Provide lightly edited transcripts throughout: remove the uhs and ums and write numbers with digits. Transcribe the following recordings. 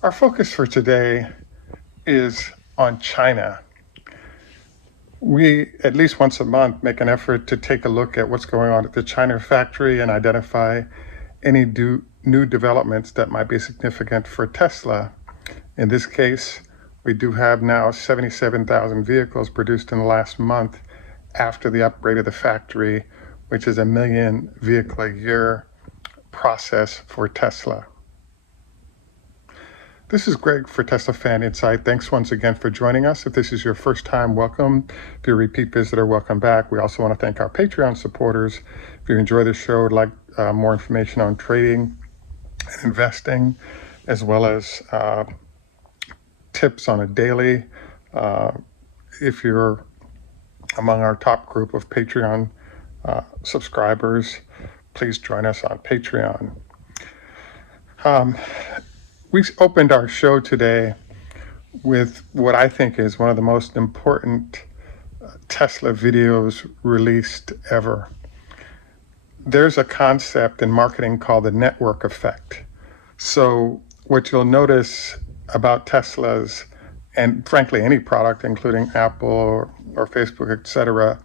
Our focus for today is on China. We, at least once a month, make an effort to take a look at what's going on at the China factory and identify any new developments that might be significant for Tesla. In this case, we do have now 77,000 vehicles produced in the last month after the upgrade of the factory, which is a 1 million vehicle a year process for Tesla. This is Greg for Teslafaninsight. Thanks once again for joining us. If this is your first time, welcome. If you're a repeat visitor, welcome back. We also want to thank our Patreon supporters. If you enjoy the show, would like more information on trading and investing, as well as tips on a daily. If you're among our top group of Patreon subscribers, please join us on Patreon. We opened our show today with what I think is one of the most important Tesla videos released ever. There's a concept in marketing called the network effect. So what you'll notice about Teslas, and frankly any product, including Apple or Facebook, etc.,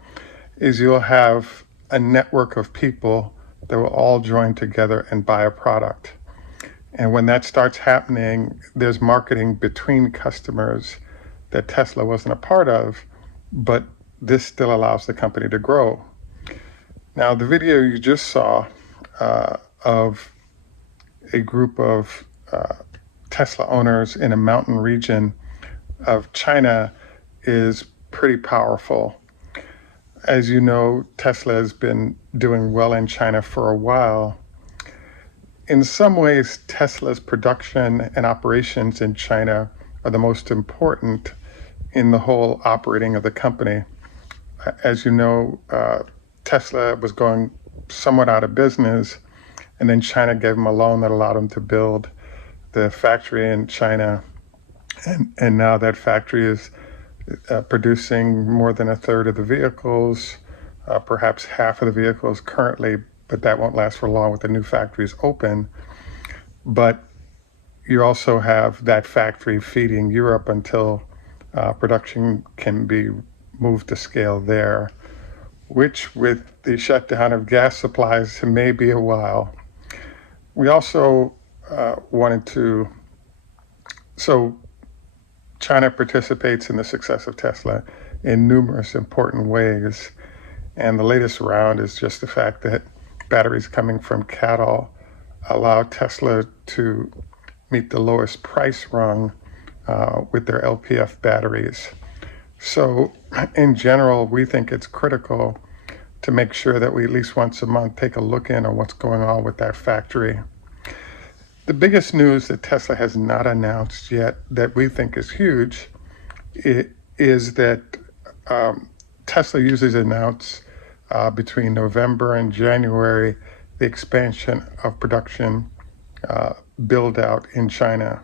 is you'll have a network of people that will all join together and buy a product. And when that starts happening, there's marketing between customers that Tesla wasn't a part of, but this still allows the company to grow. Now, the video you just saw of a group of Tesla owners in a mountain region of China is pretty powerful. As you know, Tesla has been doing well in China for a while. In some ways, Tesla's production and operations in China are the most important in the whole operating of the company. As you know, Tesla was going somewhat out of business, and then China gave them a loan that allowed them to build the factory in China. And now that factory is producing more than a third of the vehicles, perhaps half of the vehicles currently, but that won't last for long with the new factories open. But you also have that factory feeding Europe until production can be moved to scale there, which with the shutdown of gas supplies may be a while. We also so China participates in the success of Tesla in numerous important ways. And the latest round is just the fact that batteries coming from cattle allow Tesla to meet the lowest price rung with their LPF batteries. So in general, we think it's critical to make sure that we at least once a month take a look in on what's going on with that factory. The biggest news that Tesla has not announced yet that we think is huge is that Tesla usually announces between November and January the expansion of production build out in China.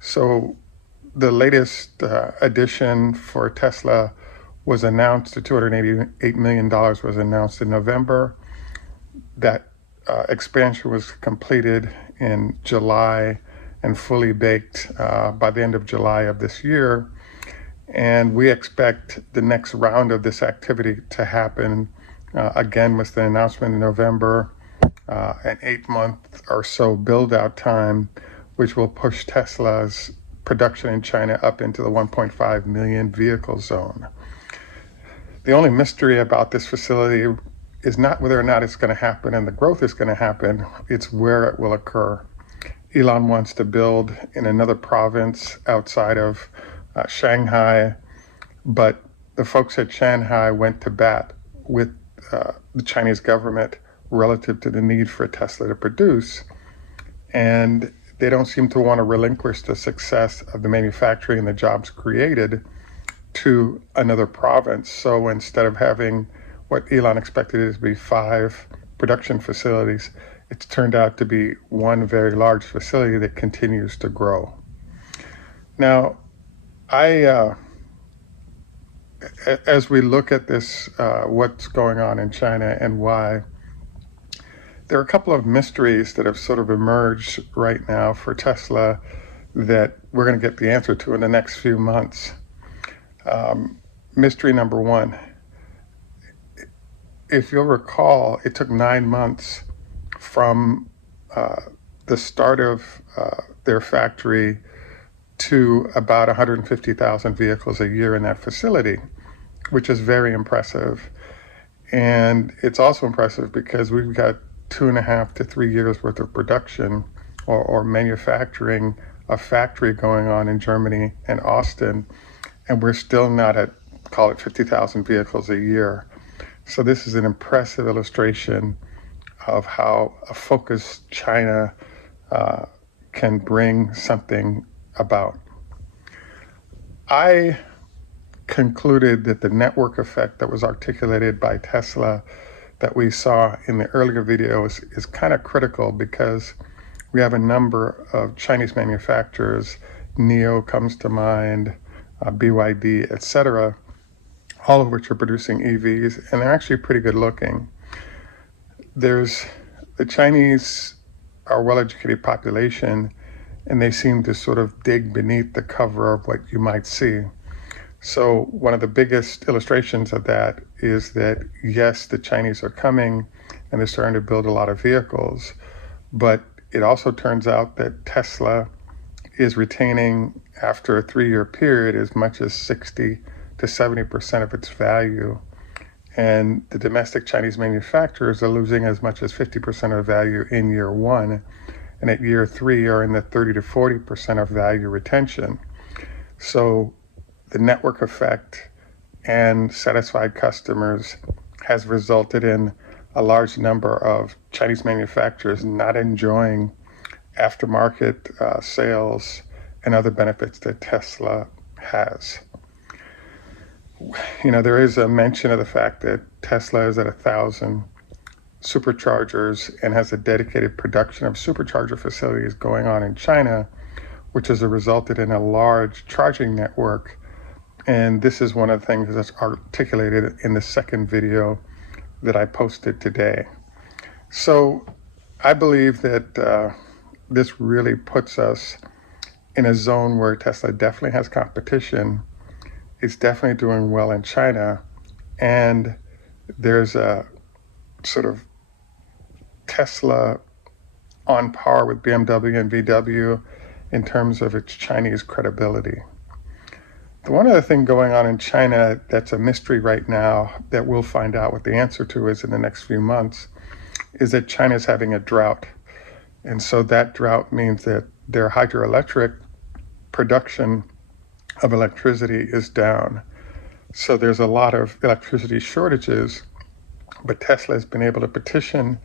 So the latest addition for Tesla was announced, the $288 million was announced in November. That expansion was completed in July and fully baked by the end of July of this year. And we expect the next round of this activity to happen again with the announcement in November, an 8-month or so build-out time, which will push Tesla's production in China up into the 1.5 million vehicle zone. The only mystery about this facility is not whether or not it's going to happen and the growth is going to happen, it's where it will occur. Elon wants to build in another province outside of Shanghai, but the folks at Shanghai went to bat with the Chinese government relative to the need for Tesla to produce, and they don't seem to want to relinquish the success of the manufacturing and the jobs created to another province. So instead of having what Elon expected it to be 5 production facilities, it's turned out to be one very large facility that continues to grow. Now, as we look at this, what's going on in China and why, there are a couple of mysteries that have sort of emerged right now for Tesla that we're going to get the answer to in the next few months. Mystery number one. If you'll recall, it took 9 months from the start of their factory to about 150,000 vehicles a year in that facility, which is very impressive. And it's also impressive because we've got 2.5 to 3 years worth of production or manufacturing a factory going on in Germany and Austin, and we're still not at, call it 50,000 vehicles a year. So this is an impressive illustration of how a focused China can bring something about. I concluded that the network effect that was articulated by Tesla that we saw in the earlier videos is kind of critical, because we have a number of Chinese manufacturers, NIO comes to mind, BYD, etc., all of which are producing EVs, and they're actually pretty good looking. The Chinese are a well-educated population, and they seem to sort of dig beneath the cover of what you might see. So one of the biggest illustrations of that is that, yes, the Chinese are coming and they're starting to build a lot of vehicles, but it also turns out that Tesla is retaining, after a 3-year period, as much as 60 to 70% of its value. And the domestic Chinese manufacturers are losing as much as 50% of value in year 1, and at year 3 are in the 30 to 40% of value retention. So the network effect and satisfied customers has resulted in a large number of Chinese manufacturers not enjoying aftermarket sales and other benefits that Tesla has. You know, there is a mention of the fact that Tesla is at 1,000 superchargers and has a dedicated production of supercharger facilities going on in China, which has resulted in a large charging network. And this is one of the things that's articulated in the second video that I posted today. So I believe that this really puts us in a zone where Tesla definitely has competition. It's definitely doing well in China, and there's a sort of Tesla on par with BMW and VW in terms of its Chinese credibility. The one other thing going on in China that's a mystery right now that we'll find out what the answer to is in the next few months is that China's having a drought. And so that drought means that their hydroelectric production of electricity is down. So there's a lot of electricity shortages, but Tesla has been able to petition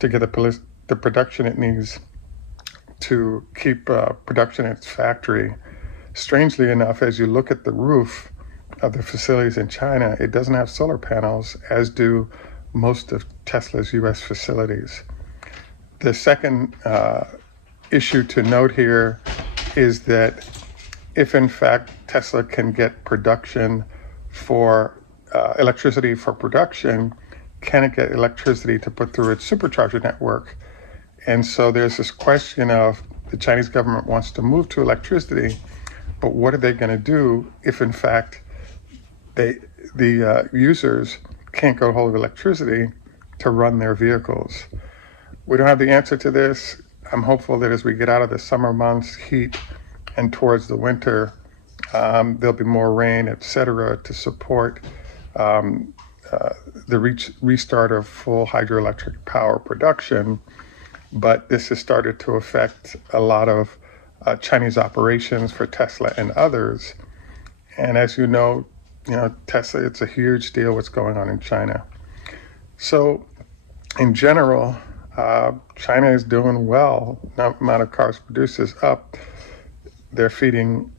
to get the production it needs to keep production in its factory. Strangely enough, as you look at the roof of the facilities in China, it doesn't have solar panels, as do most of Tesla's US facilities. The second issue to note here is that if in fact Tesla can get production for electricity for production, can it get electricity to put through its supercharger network? And so there's this question of the Chinese government wants to move to electricity, but what are they going to do if in fact the users can't go hold of electricity to run their vehicles? We don't have the answer to this. I'm hopeful that as we get out of the summer months, heat, and towards the winter, there'll be more rain, etc., to support the restart of full hydroelectric power production. But this has started to affect a lot of Chinese operations for Tesla and others. And as you know, Tesla, it's a huge deal what's going on in China. So in general, China is doing well. The amount of cars produced is up. They're feeding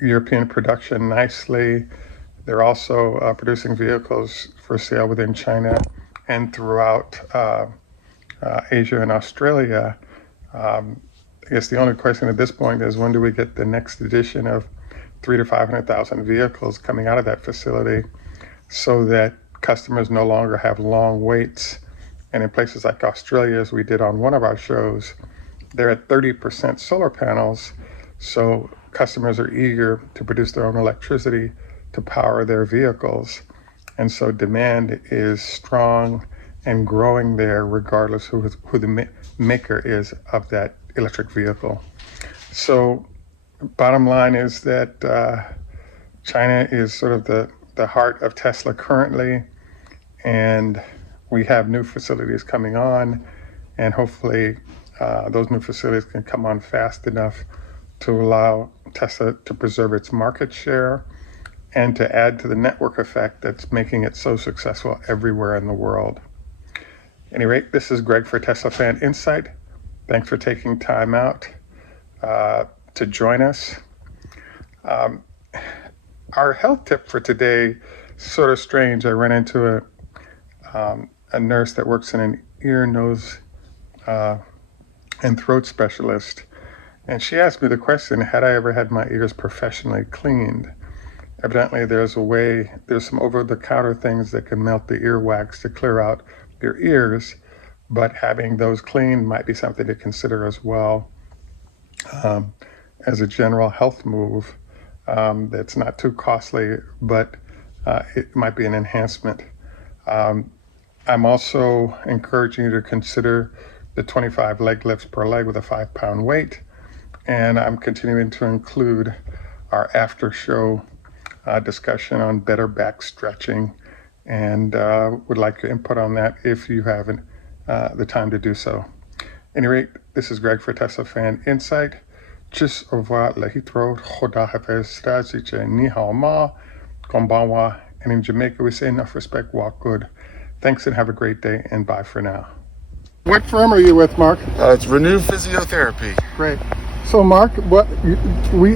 European production nicely. They're also producing vehicles for sale within China and throughout Asia and Australia. I guess the only question at this point is, when do we get the next edition of 300,000 to 500,000 vehicles coming out of that facility, so that customers no longer have long waits. And in places like Australia, as we did on one of our shows, they're at 30% solar panels, so customers are eager to produce their own electricity to power their vehicles. And so demand is strong and growing there regardless who the maker is of that electric vehicle. So bottom line is that China is sort of the heart of Tesla currently, and we have new facilities coming on, and hopefully those new facilities can come on fast enough to allow Tesla to preserve its market share and to add to the network effect that's making it so successful everywhere in the world. At any rate, this is Greg for Teslafaninsight. Thanks for taking time out to join us. Our health tip for today is sort of strange. I ran into a nurse that works in an ear, nose, and throat specialist, and she asked me the question, had I ever had my ears professionally cleaned? Evidently, there's some over-the-counter things that can melt the earwax to clear out your ears, but having those cleaned might be something to consider as well as a general health move that's not too costly, but it might be an enhancement. I'm also encouraging you to consider the 25 leg lifts per leg with a 5-pound weight, and I'm continuing to include our after show discussion on better back stretching, and would like your input on that if you haven't the time to do so. At any rate, this is Greg for Teslafaninsight. Tschüss, au revoir, lahitro, khoda hafiz, raziche, ni hao ma, konbanwa, and in Jamaica we say enough respect, walk good. Thanks and have a great day, and bye for now. What firm are you with, Mark? It's Renew Physiotherapy. Great. So Mark,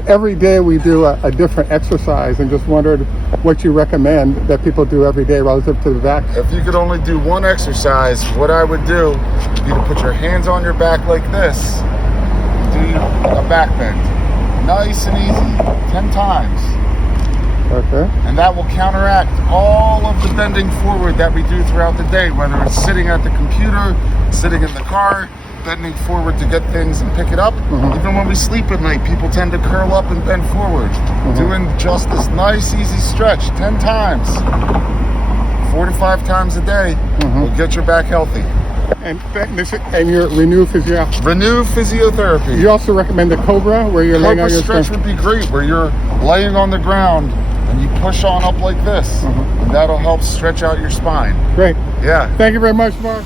every day we do a different exercise, and just wondered what you recommend that people do every day relative to the back. If you could only do one exercise, what I would do would be to put your hands on your back like this. Do a back bend. Nice and easy, 10 times. Okay. And that will counteract all of the bending forward that we do throughout the day, whether it's sitting at the computer, sitting in the car, bending forward to get things and pick it up. Mm-hmm. Even when we sleep at night, people tend to curl up and bend forward. Mm-hmm. Doing just this nice, easy stretch 10 times, 4 to 5 times a day, mm-hmm. will get your back healthy. And your Renew Physiotherapy. Renew Physiotherapy. You also recommend the Cobra, where you're laying on your stretch would be great, where you're laying on the ground and you push on up like this, mm-hmm. and that'll help stretch out your spine. Great. Yeah. Thank you very much, Mark.